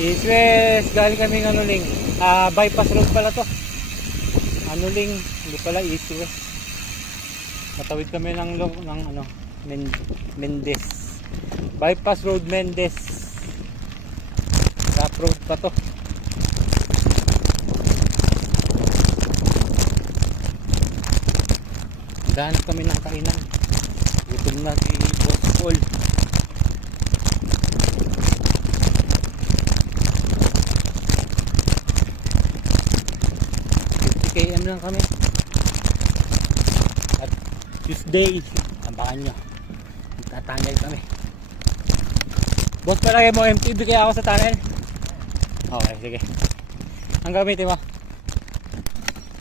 East West, galing kami ng Anuling. Bypass road pala to. Anuling, hindi pala East West. Matawid kami ng ano, Mendez. Bypass road Mendez. Top road pa to. Hanap kami ng kainan. Gutom na si Boss Paul. 50 km lang kami. At Tuesday, tambakan nyo. Magtatanggal kami. Boss, palagay mo MTB kaya ako sa tunnel? Okay, sige. Ang gamitin mo?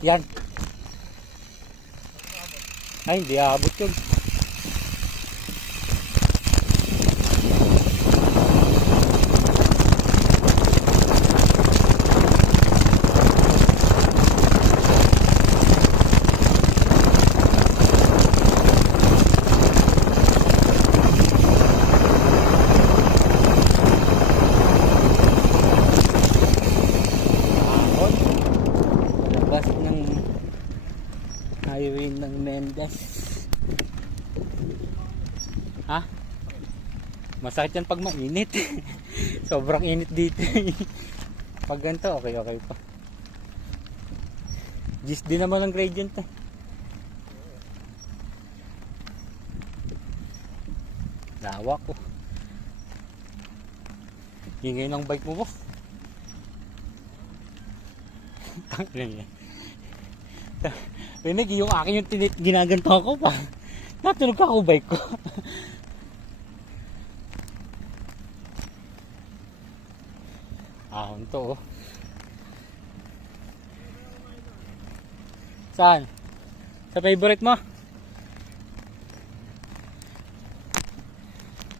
Yan. Ay, hindi aabot yun. Labas ng highway ng Mendez. Ha? Masakit yan pag mainit. Sobrang init dito. Pag ganito, okay pa. Gis din naman ang gradient eh. Lawak ko. Hingay ng bike mo, boss. Tangin yan. Rinig, yung akin yung ginaganto ko pa. Natunog ka ako bike ko. Ahon to, oh. Saan? Sa favorite mo?